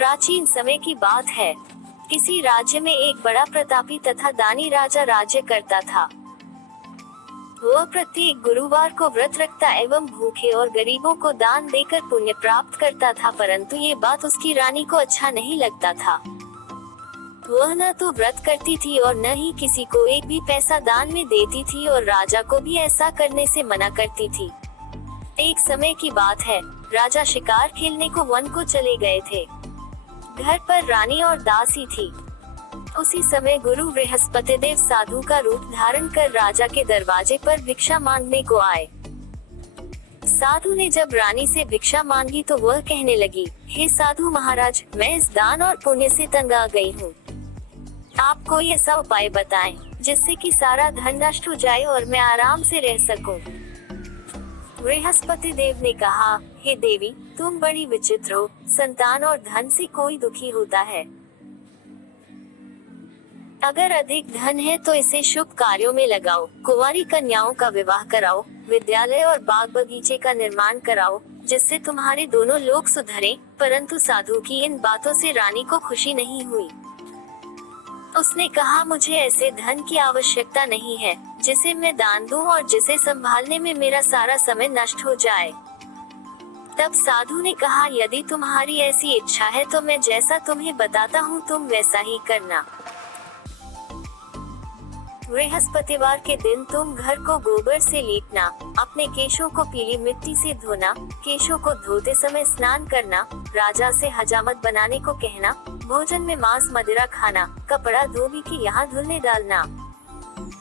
प्राचीन समय की बात है। किसी राज्य में एक बड़ा प्रतापी तथा दानी राजा राज्य करता था। वह प्रत्येक गुरुवार को व्रत रखता एवं भूखे और गरीबों को दान देकर पुण्य प्राप्त करता था, परंतु ये बात उसकी रानी को अच्छा नहीं लगता था। वह न तो व्रत करती थी और न ही किसी को एक भी पैसा दान में देती थी और राजा को भी ऐसा करने से मना करती थी। एक समय की बात है, राजा शिकार खेलने को वन को चले गए थे। घर पर रानी और दासी थी। उसी समय गुरु बृहस्पतिदेव साधु का रूप धारण कर राजा के दरवाजे पर भिक्षा मांगने को आए। साधु ने जब रानी से भिक्षा मांगी तो वह कहने लगी, हे साधु महाराज, मैं इस दान और पुण्य से तंग आ गई हूँ। आप कोई ऐसा उपाय बताएं जिससे कि सारा धन नष्ट हो जाए और मैं आराम से रह सकूं। बृहस्पति देव ने कहा, हे देवी, तुम बड़ी विचित्र हो। संतान और धन से कोई दुखी होता है। अगर अधिक धन है तो इसे शुभ कार्यों में लगाओ, कुंवारी कन्याओं का विवाह कराओ, विद्यालय और बाग बगीचे का निर्माण कराओ, जिससे तुम्हारे दोनों लोग सुधरे। परंतु साधु की इन बातों से रानी को खुशी नहीं हुई। उसने कहा, मुझे ऐसे धन की आवश्यकता नहीं है जिसे मैं दान दूं और जिसे संभालने में मेरा सारा समय नष्ट हो जाए। तब साधु ने कहा, यदि तुम्हारी ऐसी इच्छा है तो मैं जैसा तुम्हें बताता हूँ तुम वैसा ही करना। बृहस्पतिवार के दिन तुम घर को गोबर से लीपना, अपने केशों को पीली मिट्टी से धोना, केशों को धोते समय स्नान करना, राजा से हजामत बनाने को कहना, भोजन में मांस मदिरा खाना, कपड़ा धोबी के यहाँ धुलने डालना।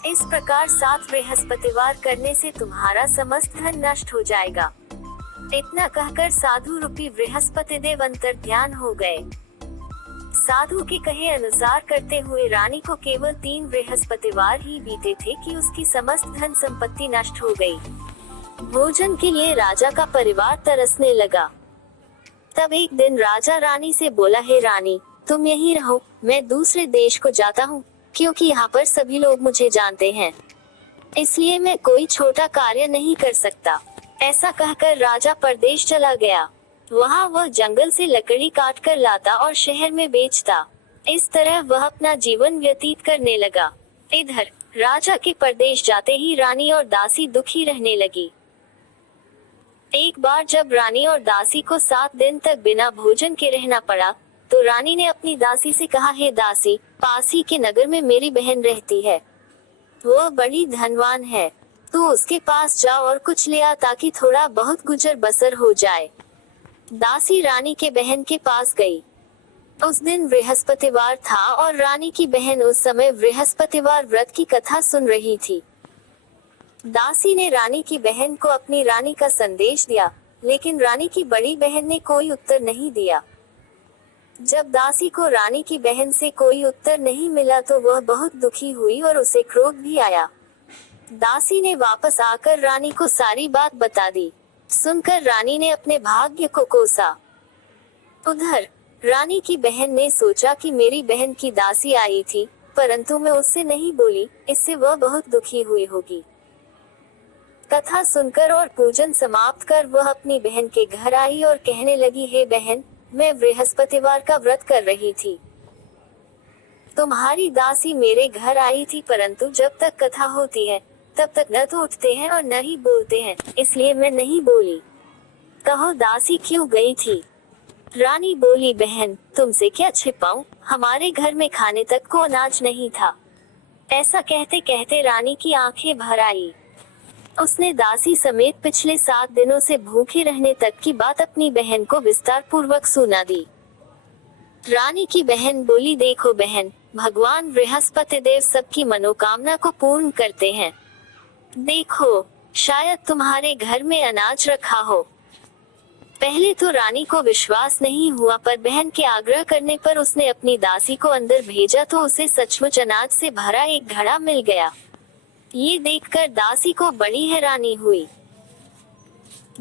इस प्रकार 7 बृहस्पतिवार करने से तुम्हारा समस्त धन नष्ट हो जाएगा। इतना कहकर साधु रूपी बृहस्पतिदेव अंतर ध्यान हो गए। साधु के कहे अनुसार करते हुए रानी को केवल 3 बृहस्पतिवार ही बीते थे कि उसकी समस्त धन संपत्ति नष्ट हो गई। भोजन के लिए राजा का परिवार तरसने लगा। तब एक दिन राजा रानी से बोला, हे रानी, तुम यहीं रहो, मैं दूसरे देश को जाता हूँ, क्योंकि यहाँ पर सभी लोग मुझे जानते हैं, इसलिए मैं कोई छोटा कार्य नहीं कर सकता। ऐसा कहकर राजा परदेश चला गया। वहाँ वह जंगल से लकड़ी काट कर लाता और शहर में बेचता। इस तरह वह अपना जीवन व्यतीत करने लगा। इधर राजा के परदेश जाते ही रानी और दासी दुखी रहने लगी। एक बार जब रानी और दासी को 7 दिन तक बिना भोजन के रहना पड़ा, तो रानी ने अपनी दासी से कहा, हे दासी, पास ही के नगर में मेरी बहन रहती है। वह बड़ी धनवान है, तू उसके पास जा और कुछ ले आ ताकि थोड़ा बहुत गुजर बसर हो जाए। दासी रानी के बहन के पास गई। उस दिन बृहस्पतिवार था और रानी की बहन उस समय बृहस्पतिवार व्रत की कथा सुन रही थी। दासी ने रानी की बहन को अपनी रानी का संदेश दिया, लेकिन रानी की बड़ी बहन ने कोई उत्तर नहीं दिया। जब दासी को रानी की बहन से कोई उत्तर नहीं मिला तो वह बहुत दुखी हुई और उसे क्रोध भी आया। दासी ने वापस आकर रानी को सारी बात बता दी। सुनकर रानी ने अपने भाग्य को कोसा। उधर रानी की बहन ने सोचा कि मेरी बहन की दासी आई थी, परंतु मैं उससे नहीं बोली, इससे वह बहुत दुखी हुई होगी। कथा सुनकर और पूजन समाप्त कर वह अपनी बहन के घर आई और कहने लगी, हे बहन, मैं बृहस्पतिवार का व्रत कर रही थी। तुम्हारी दासी मेरे घर आई थी, परंतु जब तक कथा होती है तब तक न तो उठते हैं और न ही बोलते हैं, इसलिए मैं नहीं बोली। कहो दासी क्यों गई थी? रानी बोली, बहन, तुमसे क्या छिपाऊं, हमारे घर में खाने तक को अनाज नहीं था। ऐसा कहते कहते रानी की आंखें भर आई। उसने दासी समेत पिछले 7 दिनों से भूखे रहने तक की बात अपनी बहन को विस्तार पूर्वक सुना दी। रानी की बहन बोली, देखो बहन, भगवान बृहस्पतिदेव सबकी मनोकामना को पूर्ण करते हैं। देखो, शायद तुम्हारे घर में अनाज रखा हो। पहले तो रानी को विश्वास नहीं हुआ, पर बहन के आग्रह करने पर उसने अपनी दासी को अंदर भेजा तो उसे सचमुच अनाज से भरा एक घड़ा मिल गया। ये देखकर दासी को बड़ी हैरानी हुई।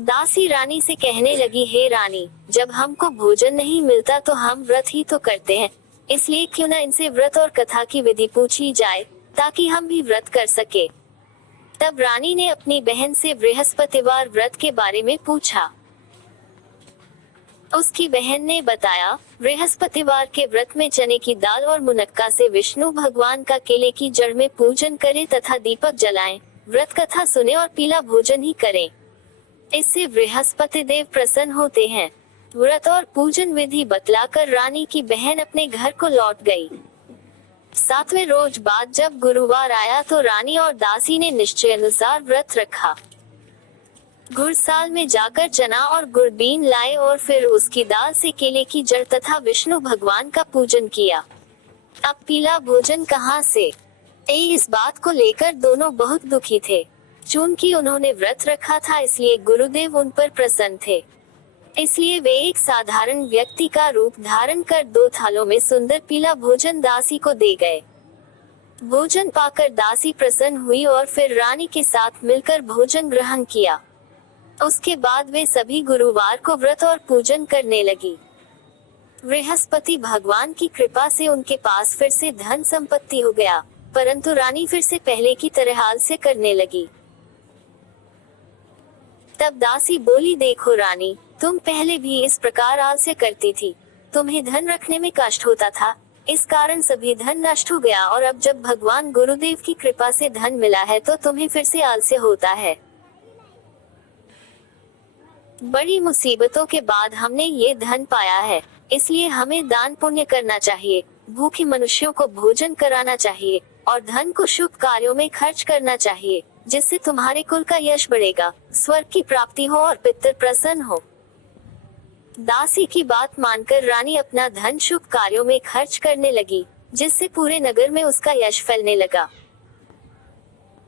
दासी रानी से कहने लगी, हे रानी, जब हमको भोजन नहीं मिलता तो हम व्रत ही तो करते हैं, इसलिए क्यों न इनसे व्रत और कथा की विधि पूछी जाए ताकि हम भी व्रत कर सके। तब रानी ने अपनी बहन से बृहस्पतिवार व्रत के बारे में पूछा। उसकी बहन ने बताया, बृहस्पतिवार के व्रत में चने की दाल और मुनक्का से विष्णु भगवान का केले की जड़ में पूजन करें तथा दीपक जलाएं, व्रत कथा सुने और पीला भोजन ही करें। इससे बृहस्पति देव प्रसन्न होते हैं। व्रत और पूजन विधि बतलाकर रानी की बहन अपने घर को लौट गई। 7वें रोज बाद जब गुरुवार आया तो रानी और दासी ने निश्चय अनुसार व्रत रखा। गुड़साल में जाकर चना और गुड़बीन लाए और फिर उसकी दाल से केले की जड़ तथा विष्णु भगवान का पूजन किया। अब पीला भोजन कहाँ से? इस बात को लेकर दोनों बहुत दुखी थे। चूंकि उन्होंने व्रत रखा था इसलिए गुरुदेव उन पर प्रसन्न थे। इसलिए वे एक साधारण व्यक्ति का रूप धारण कर 2 थालों में सुंदर पीला भोजन दासी को दे गए। भोजन पाकर दासी प्रसन्न हुई और फिर रानी के साथ मिलकर भोजन ग्रहण किया। उसके बाद वे सभी गुरुवार को व्रत और पूजन करने लगी। बृहस्पति भगवान की कृपा से उनके पास फिर से धन संपत्ति हो गया, परंतु रानी फिर से पहले की तरह आलस्य करने लगी। तब दासी बोली, देखो रानी, तुम पहले भी इस प्रकार आलस्य करती थी। तुम्हें धन रखने में कष्ट होता था, इस कारण सभी धन नष्ट हो गया और अब जब भगवान गुरुदेव की कृपा से धन मिला है तो तुम्हें फिर से आलस्य होता है। बड़ी मुसीबतों के बाद हमने ये धन पाया है, इसलिए हमें दान पुण्य करना चाहिए, भूखे मनुष्यों को भोजन कराना चाहिए और धन को शुभ कार्यों में खर्च करना चाहिए, जिससे तुम्हारे कुल का यश बढ़ेगा, स्वर्ग की प्राप्ति हो और पितर प्रसन्न हो। दासी की बात मानकर रानी अपना धन शुभ कार्यों में खर्च करने लगी, जिससे पूरे नगर में उसका यश फैलने लगा।